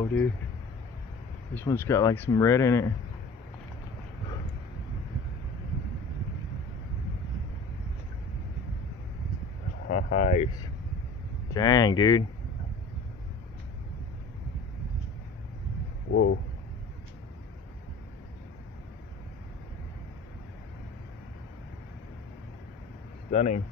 Whoa, dude. This one's got like some red in it. Nice. Dang, dude. Whoa. Stunning.